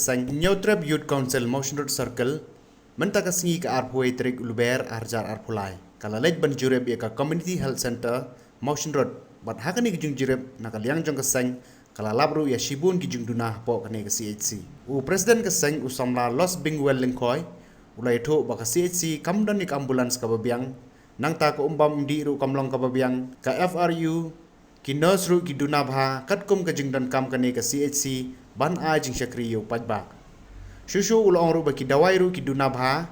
sang Nyotrap Youth Council Motion Road Circle menta ka singi ka arpoi trik luber arjar arpulai kala lej ban jureb ya ka Community Health Center Motion Road bat hakani gijung jureb nakaliang jong ka sang kala labru ya shibun gijung duna po kane ka CHC u president ka sang usamla Los Bingwell lingkoi ulai tho ba ka CHC kamdan ni ambulans ka babiang nang ta ko umbam di ru kamlong ka babiang ka FRU ki nurse ru ki duna bha katkum ka jingdan kam kane ka CHC ban a jing shakri yo pajba shushu ulong ru ba ki dawai ru ki duna bha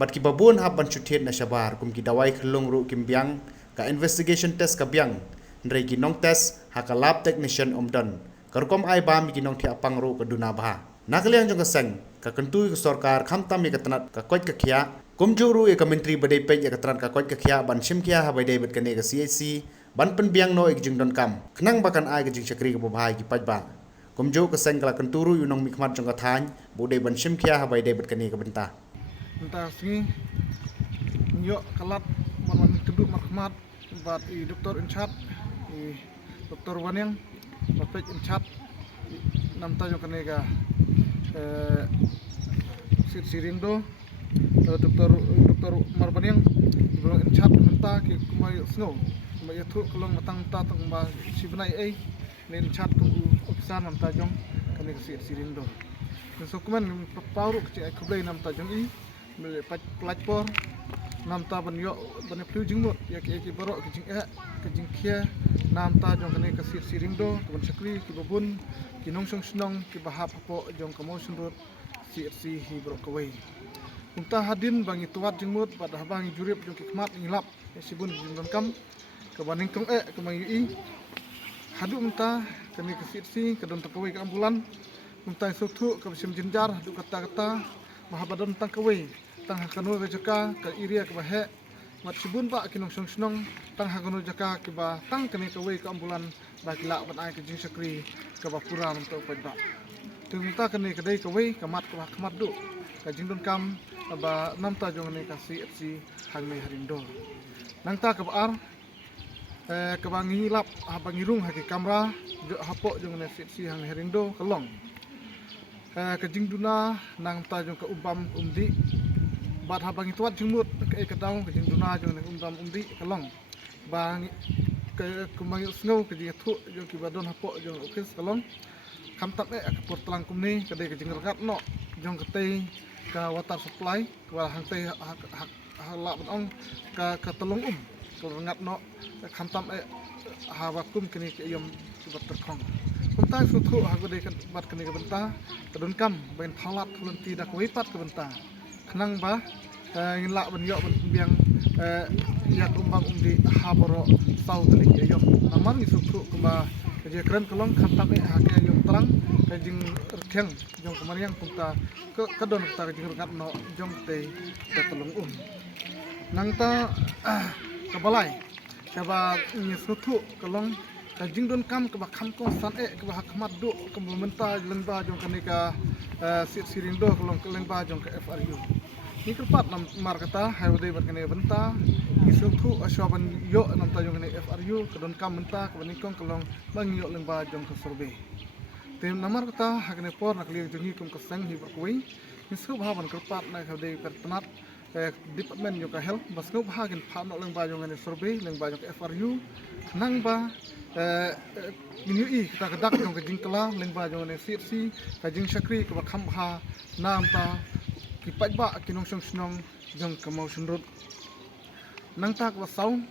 bat ki babun hab ban chuthet na shabar kum ki dawai khlong ru kim biang ka investigation test ka biang ndrei ki nong test ha ka lab technician omdan karkom ai ba mi ki nong thi apang ru ka duna bha nakliang jong ka sang ka kentui ka sarkar khamtam mi ka tanat ka koj ka khia kumjuru e ka menteri badai pe ya ka tanat ka koj ka khia ban shim khia ha badai bet kane ka CHC ban pen biang no ek jing don kam khnang bakan ai ka jing chakri ka bhai ki pajba kumjo ka sang kala kenturu yunong mikmat jong ka than budai ban shim khia ha badai bet kane ka benta entah singi nyok kalat man keduk markhmat bat I doktor in charge I doktor Wanyang bapak in charge namta jong kanega sirindo doktor Marbanyang belum in charge menta ki kumai snow kumai thu kelong matang ta tang ba sibnai ai nen charge tunggu officer namta jong kanega sirindo so kuman pauru ki kublai namta jong I pelajpor namta ban yo ban plu jingmut ya ki borok ki jing khia namta jong kane ka sirindo ban sakri ki babun ki nong song snong ki bahap po jong ka motion road CFC hi borok kawai unta hadin bangi tuat jingmut pada bangi jurip jong ki khmat ngilap sibun jingdon kam ka baning tong ka mangi I hadu unta kane ka CFC ka don takawai ka ambulan unta sothu ka sim jinjar hadu kata mahabadon tang kawai tang hakanu jaka ka area ka bahe mat sibun ba kinong song snong tang hakanu jaka ki ba tang kane kawai ka ambulan ba kila ban ai ka jing sakri ka ba pura nam to pa tung ta kane ka dai kawai ka mat ka khmat du ka jing don kam ba nam ta jong ne ka CFC hang me harindo nang ta ka ba ka ba ngilap ha ba ngirung ha ki kamera hapo jong ne CFC hang harindo kalong ka jing duna nang ta jong ka umbam umdi bat habang tuat jingmut ka daw ka jing duna jong nang umbam umdi kalong bang ka kumang snow ka jing thu jong ki badon hapo jong okis kalong kham tap ka por tlang kumni ka dei ka jing rakat no jong ka tei ka water supply ka hang tei la ban ong ka telong ka ngat no kham tam ha wakum kini ka yom bat terkhong kuntai suthu ha ko dei ka bat kini ka benta kadun kam ben thalat thulun ti dak wipat ka benta khnang ba ngila ban yo ban biang ya kumbang umdi haboro sau tali yom namar ni suthu kuma je kran kolong khatam ha ke yom terang ka jing rkheng jong kamariang kunta ka don ta jing rat no jong te ka telung nang ta ka balai ka ba ni suthu kolong ka jing don kam ka ba kham ko san ka ba khmat du ka menta lengba jong kanika sirindo kolong lengba jong ka FRU ni kerpat nam mar kata highway bat kane benta isuthu aswaban yo nam ta jong kane FRU ka don kam menta ka banikong kolong bang yo lengba jong ka survey tem namar kata hakne por nak liang jong hi kum ka sang hi bakoi isu bhaban kerpat na highway pertanat department yo ka health basno bhagen pha no lengba jong kane survey lengba jong ka FRU nang ba minu I kita kedak jong ke jingkala lengba jong ne CFC ka jing sakri ka kham ha nam ta ki pajba kinong song snong jong ka motion road nang ta ka saung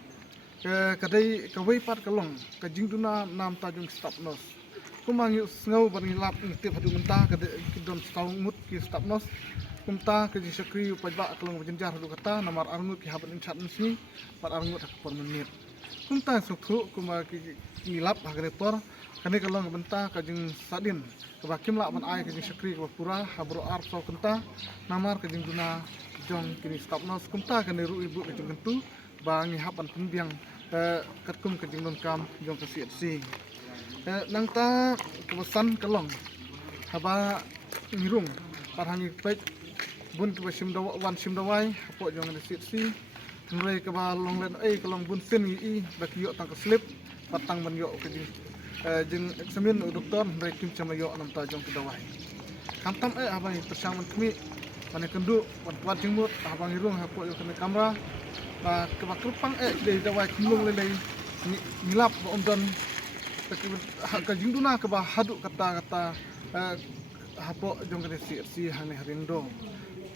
ka dei ka wei pat ka long ka jing duna nam ta jong stop nos kumang yu ngau ban lap tip hadu menta ka ki don saung mut ki stop nos kumta ka jing sakri pajba ka long jinjar hadu kata namar arngut ki haban in chat ni par arngut ka por menit kunta suthu kuma ki ngilap hagre por kane kalong benta ka jing sadin ka bakim la ban ai ka jing sakri ka pura habro ar so kunta namar ka jing duna jong kini stop nos kunta kane ru ibu ka jing kentu bangi hapan pembiang katkum ka jing don kam jong ka CFC nang ta kebesan kalong haba ngirung parhangi pek bun ka sim dawa wan sim dawai hapo jong ka CFC ngai ka ba long len kalong bun sin I bakyo tang ka slip patang ban yo ka jing jing eksamin doktor ngai kim chama yo nam ta jong ka dawai kamtam habang persamaan kami mana kendu buat jengmut habang irung hapo yo kena kamera ba kebakrupang dari dawai kumlung lelai ngilap ba ondon ka jingduna ke ba haduk kata hapo jong kena si hang harindo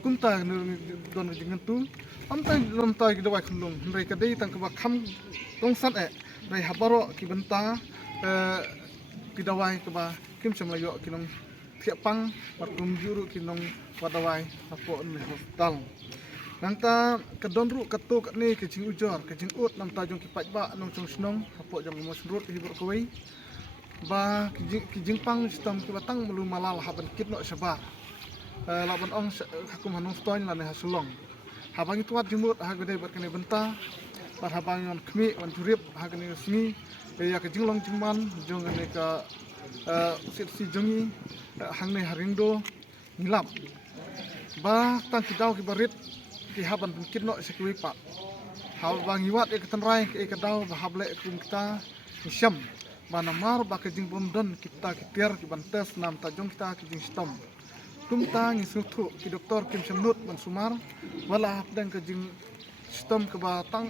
kumta don jingentu amta lomta ki dawai kumlung ndai ka dei tang ke ba kham tongsan ndai habaro ki benta ki dawai ke ba kim semlayo kinong tiapang patum juru kinong wadawai hapo ni hospital nangta kedonru ketuk ni kecing ujor kecing ut namta jong kipat ba nong chong snong hapo jong mos rut hibur koi ba kijing pang sistem kibatang melu malal haban kitno sabar laban ong hakum hanung stoin lane hasulong habang itu wat jimut hagade berkene benta par habang yon khmi on jurip hagane sini ya kejing long jingman jong ne ka si jongi hangne harindo ngilap ba tang kidau ki barit ki haban kitno sekui pa hal bang iwat e ketenrai e kadau ba hable kum kita syam ba namar ba kejing bomdon kita kitiar ki bantes nam tajong kita kejing stom kumta ngi sutu ki doktor kim semnut ban sumar wala hapdang kejing stom ke ba tang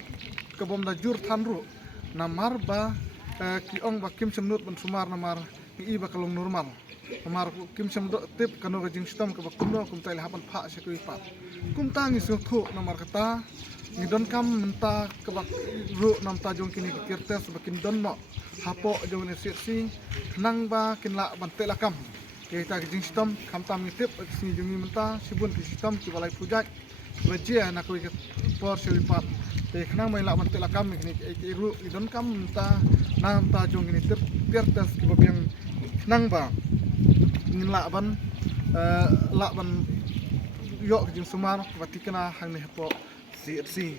ke bom da jur thanru namar ba ki ong ba kim semnut ban sumar namar i ba kalong normal namar kim semnut tip kano kejing stom ke ba kumno kumta hapan pha sekui pa kumta ngi sutu namar kata ni don kam menta ke ba ru nam ta jong kini kirtes bakin don no hapo jong ne si nang ba kinla ban telakam kita kejing sistem kamtam ngitip sini jungi menta sibun ki sistem ki balai pujat bajia nak ko por selipat te khnang mai la ban telakam ni ki ru idon kam menta nam ta jong ni tip tertas ki babiang nang ba ngin la ban yo kejing sumar batikana hang ni hapo si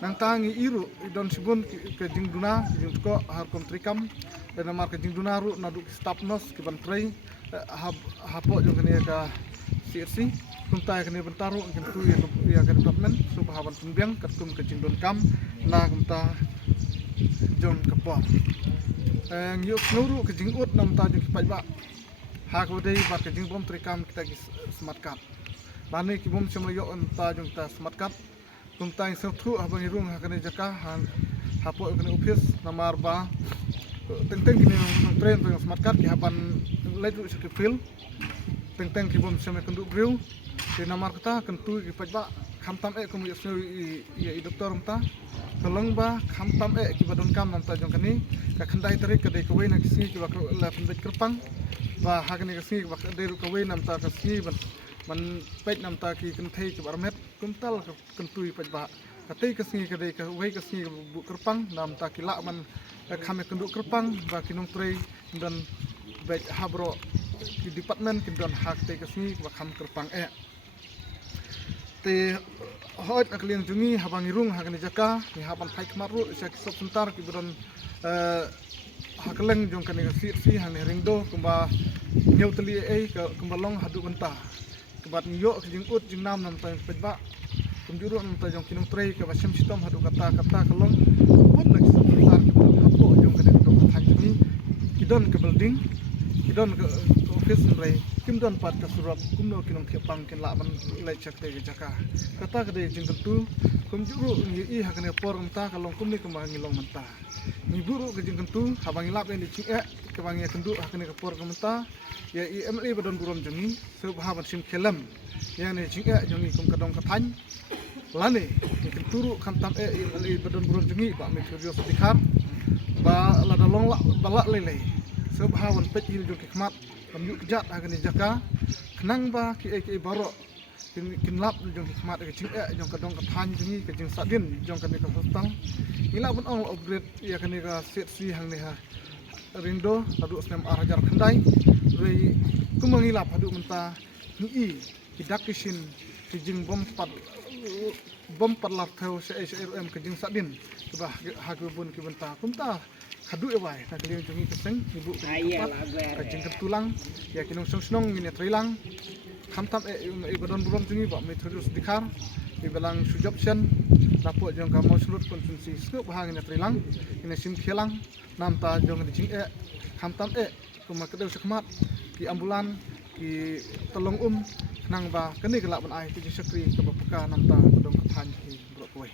nang tangi iru idon sibun kejing duna kejing ko har kontrikam dan namar kejing duna ru naduk stapnos ki ban trei hapo jong kene ka CRC kumta kene bentaru kentu ya ka department subahaban pembiang katum kejing don kam na kumta jong kepo ngiu nuru kejing ut nam ta jong kipai ba ha ko dei ba kejing bom trikam kita ki smart card bani ki bom semlayo anta jong ta smart card kumta satu abang irung hakane jaka hapo kene office namar ba teng kini train teng smart card ki haban leju sekipil teng ki bom sama kenduk griu di namar kata kentu ki pajba khamtam kum yasnu i doktor mta tolong ba khamtam ki badon kam namta jong kani ka khandai tarik ka dei kawai na kisi ki ba la pendet kerpang ba hakani kisi ba deru kawai namta kisi man pet namta ki kenthei ki barmet kumtal kentu i pajba katei kisi ka dei kawai kisi bu kerpang namta ki la man kami kenduk kerpang ba kinong trei dan baik habro di department kindon hak te kasni ba kham kerpang te hot aklian jungi habang irung hakani jaka ni haban phai kmaru sak sop sentar ki bron hakleng jong kani si han ringdo kumba nyeutli kumba long hadu benta kebat niyo kijing ut jing nam nam ta pejba kumjuru nam ta jong kinong trei ke ba sem sitom hadu kata kalong pun nak sop sentar ki hapo jong kani dok than jungi kidon ke building kidon ke office rai kimdon pat ka surap kumno kinong khepang kin la ban lai chak te jaka kata kade jingkentu kumjuru ni hakane por mta kalong kumni kumangi long menta ni buru ke jingkentu habang ilap ni cing ke bangi kendu hakane ke por menta ya MLA badon burom jengi so haban sim kelam yang ni cing jongi kum kadong kathan lane ni kenturu khantam MLA badon burom jengi ba me kurios dikhar ba la dalong la balak lele so hawan pet hil jong kikmat pamyu kejat agani jaka kenang ba ki baro kin lap jong hikmat ke cing jong kadong kathan jingi ke jing sadin jong kan ka hospital ila pun ong upgrade ya kan ka CRC hang ne ha rindo adu snem hajar khandai rei kumangilap hadu menta ni kidakisin ki jing bom pat lap thau CRM ke jing sadin ba hagubun ki benta kumta khadu ewai na kali jungi keseng ibu ka jing tulang ya kinong snong ni trilang khamtam badon burom jungi ba me thurus dikhar ibalang sujoption lapo jong ka moslut konsumsi skup hang ni trilang ina sim khelang nam ta jong di jing khamtam kuma kedeu sekmat ki ambulan ki tolong nang ba kani kelak ban ai ki sakri ke bapaka nam ta dong kathan ki bro koi